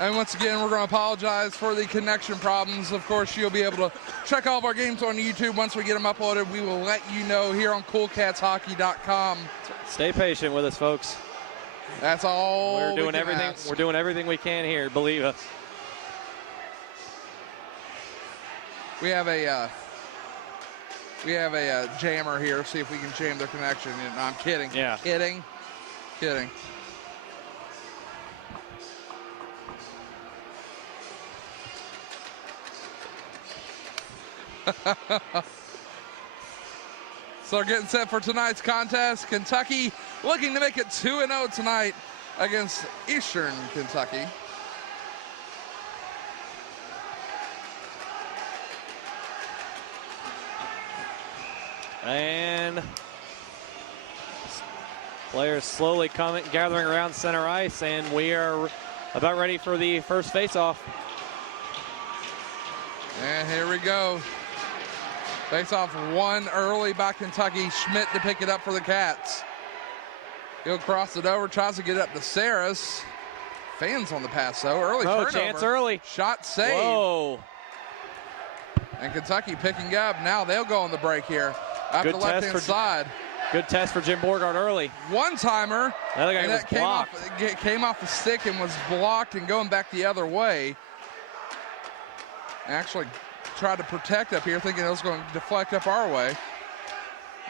And once again, we're going to apologize for the connection problems. Of course, you'll be able to check all of our games on YouTube. Once we get them uploaded, we will let you know here on CoolCatsHockey.com. Stay patient with us, folks. That's all we're doing. We're doing everything we can here. Believe us. We have a jammer here. See if we can jam their connection. No, I'm kidding. Yeah. Kidding. So getting set for tonight's contest. Kentucky looking to make it 2-0 tonight against Eastern Kentucky. And players slowly gathering around center ice, and we are about ready for the first face-off. And here we go. Face-off won early by Kentucky. Schmidt to pick it up for the Cats. He'll cross it over, tries to get it up to Saris. Fans on the pass, though. Early turnover. Chance early. Shot saved. Whoa. And Kentucky picking up. Now they'll go on the break here. Up the left-hand side. Good test for Jim Borgard early. One-timer. The other guy was blocked. Came off the stick and was blocked and going back the other way. Actually tried to protect up here, thinking it was going to deflect up our way.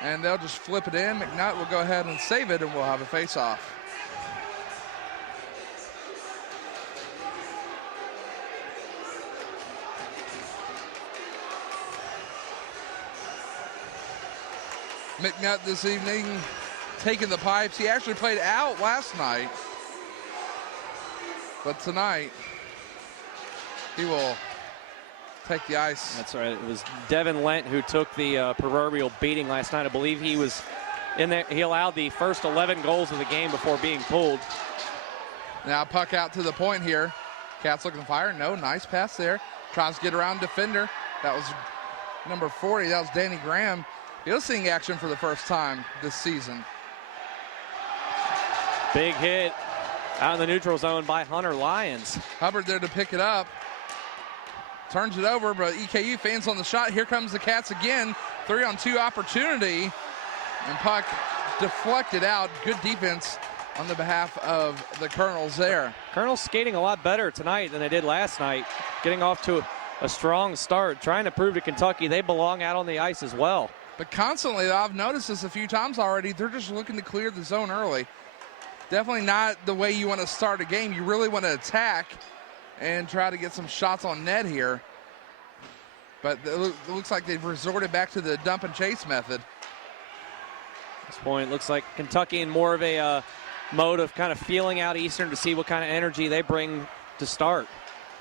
And they'll just flip it in. McNutt will go ahead and save it, and we'll have a face-off. McNutt this evening taking the pipes. He actually played out last night, but tonight he will take the ice. That's right. It was Devin Lent who took the proverbial beating last night. I believe he was in there. He allowed the first 11 goals of the game before being pulled. Now puck out to the point here. Cats looking to fire. No, nice pass there. Tries to get around defender. That was number 40. That was Danny Graham. He'll seeing action for the first time this season. Big hit out in the neutral zone by Hunter Lyons. Hubbard there to pick it up. Turns it over, but EKU fans on the shot. Here comes the Cats again. 3-on-2 opportunity. And puck deflected out. Good defense on the behalf of the Colonels there. Colonels skating a lot better tonight than they did last night. Getting off to a strong start. Trying to prove to Kentucky they belong out on the ice as well. But constantly, I've noticed this a few times already, they're just looking to clear the zone early. Definitely not the way you want to start a game. You really want to attack and try to get some shots on net here. But it looks like they've resorted back to the dump and chase method. At this point, it looks like Kentucky in more of a mode of kind of feeling out Eastern to see what kind of energy they bring to start.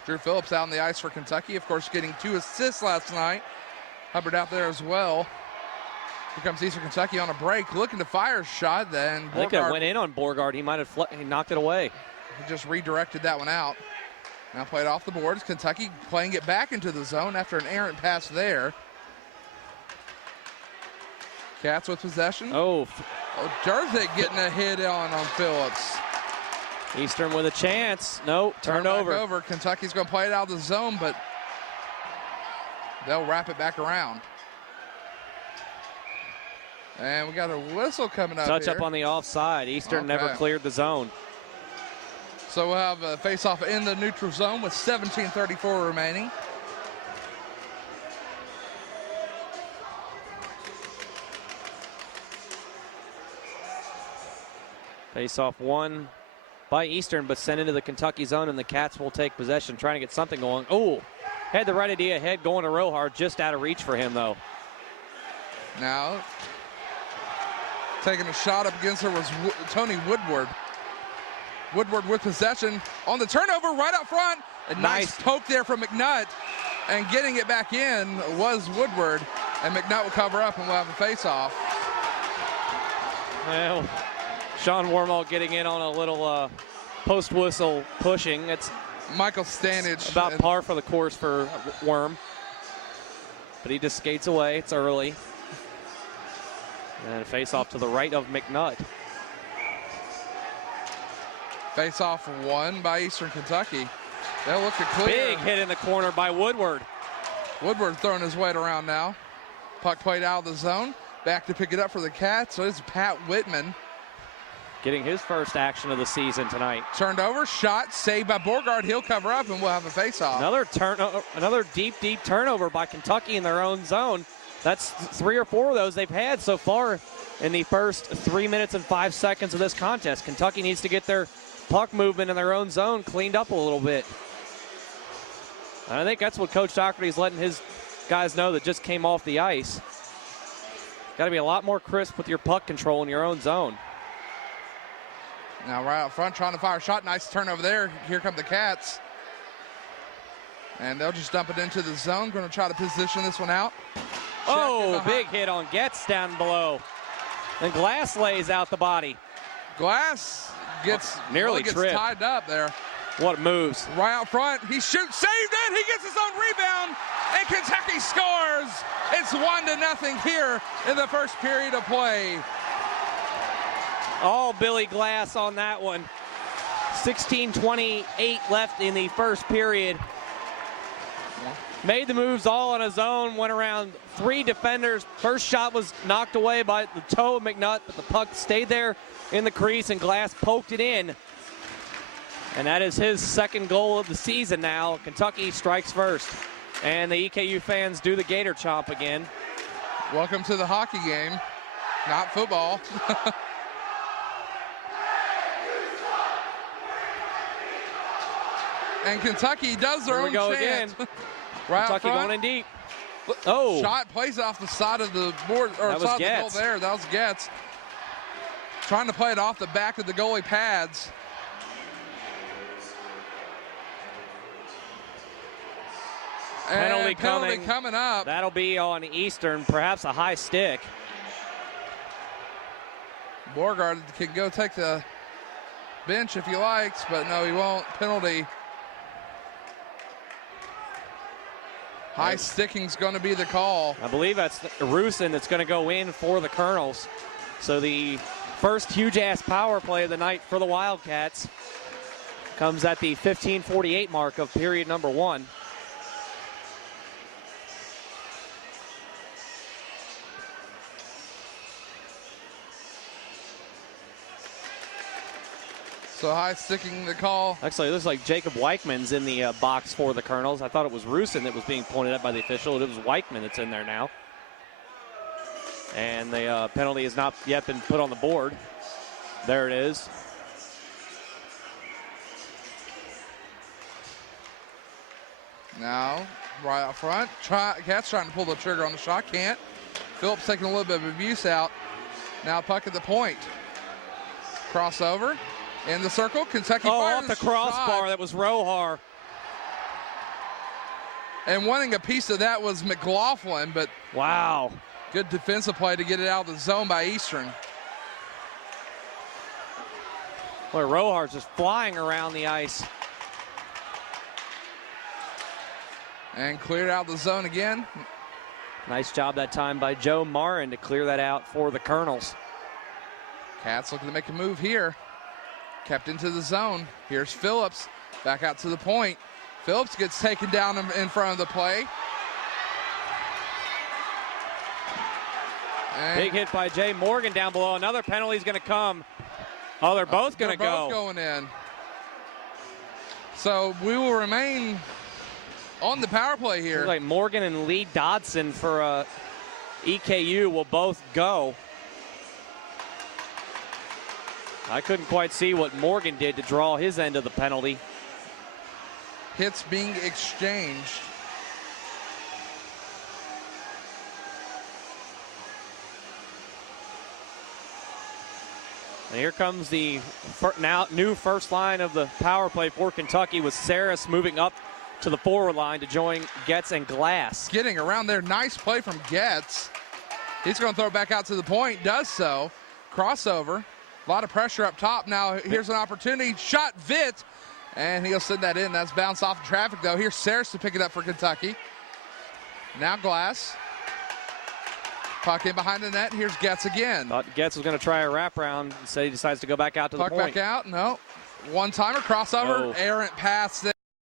Drew Phillips out on the ice for Kentucky, of course, getting 2 assists last night. Hubbard out there as well. Here comes Eastern Kentucky on a break, looking to fire a shot. Then I think it went in on Borgard. He might have he knocked it away. He just redirected that one out. Now played off the boards. Kentucky playing it back into the zone after an errant pass there. Cats with possession. Oh, Jerzik getting a hit on Phillips. Eastern with a chance. No, turned over. Kentucky's going to play it out of the zone, but they'll wrap it back around. And we got a whistle coming up Touch here. up on the offside. Eastern never cleared the zone. So we'll have a face-off in the neutral zone with 17:34 remaining. Face-off won by Eastern, but sent into the Kentucky zone, and the Cats will take possession, trying to get something going. Oh, had the right idea, head going to Rohar, just out of reach for him, though. Now, taking a shot up against her was Tony Woodward. Woodward with possession on the turnover right out front. A nice poke there from McNutt. And getting it back in was Woodward. And McNutt will cover up and we'll have a face-off. Well, Sean Wormall getting in on a little post-whistle pushing. It's Michael Stanage. About par for the course for Worm. But he just skates away. It's early. And a face-off to the right of McNutt. Face-off won by Eastern Kentucky. They'll look to clear. Big hit in the corner by Woodward. Woodward throwing his weight around now. Puck played out of the zone. Back to pick it up for the Cats. So it's Pat Whitman. Getting his first action of the season tonight. Turned over, shot, saved by Borgard. He'll cover up, and we'll have a face-off. Another deep turnover by Kentucky in their own zone. That's 3 or 4 of those they've had so far in the first 3 minutes and 5 seconds of this contest. Kentucky needs to get their puck movement in their own zone cleaned up a little bit. And I think that's what Coach Doherty's letting his guys know that just came off the ice. Got to be a lot more crisp with your puck control in your own zone. Now right out front, trying to fire a shot. Nice turnover there. Here come the Cats. And they'll just dump it into the zone. Going to try to position this one out. Oh, big hit on Getz down below. And Glass lays out the body. Glass gets tripped. tied up there. What moves. Right out front. He shoots, saved it. He gets his own rebound. And Kentucky scores. It's 1-0 here in the first period of play. All Billy Glass on that one. 16:28 left in the first period. Made the moves all on his own, went around 3 defenders. First shot was knocked away by the toe of McNutt, but the puck stayed there in the crease, and Glass poked it in. And that is his second goal of the season now. Kentucky strikes first. And the EKU fans do the Gator chomp again. Welcome to the hockey game, not football. And Kentucky does their own chance. Again. Right Kentucky out front. going in deep. Oh. Shot plays off the side of the board, or that side of was the goal Getz. there. That was Getz. Trying to play it off the back of the goalie pads. Penalty coming up. That'll be on Eastern, perhaps a high stick. Borgard can go take the bench if he likes, but no, he won't. Penalty. High sticking's going to be the call. I believe that's Rusin that's going to go in for the Colonels. So the first huge-ass power play of the night for the Wildcats comes at the 15:48 mark of period number 1. So high sticking the call. Actually, it looks like Jacob Weichman's in the box for the Colonels. I thought it was Rusin that was being pointed at by the official. It was Weichman that's in there now. And the penalty has not yet been put on the board. There it is. Now, right out front. Cats trying to pull the trigger on the shot. Can't. Phillips taking a little bit of abuse out. Now puck at the point. Crossover. In the circle. Kentucky fires off the crossbar. Shot. That was Rohar. And wanting a piece of that was McLaughlin, but wow. Good defensive play to get it out of the zone by Eastern. Boy, Rohar's just flying around the ice. And cleared out the zone again. Nice job that time by Joe Marin to clear that out for the Colonels. Cats looking to make a move here. Kept into the zone. Here's Phillips. Back out to the point. Phillips gets taken down in front of the play. And big hit by Jay Morgan down below. Another penalty is going to come. Oh, they're both going to go. Both going in. So we will remain on the power play here. Looks like Morgan and Lee Dodson for EKU will both go. I couldn't quite see what Morgan did to draw his end of the penalty. Hits being exchanged. And here comes the now new first line of the power play for Kentucky, with Saris moving up to the forward line to join Getz and Glass. Getting around there. Nice play from Getz. He's going to throw it back out to the point. Does so. Crossover. A lot of pressure up top. Now here's an opportunity. Shot Vitt. And he'll send that in. That's bounced off the traffic, though. Here's Saris to pick it up for Kentucky. Now Glass. Puck in behind the net. Here's Getz again. Thought Getz was going to try a wraparound. Instead, he decides to go back out to the point. Puck back out. No. One-timer. Crossover. Oh. Errant pass there.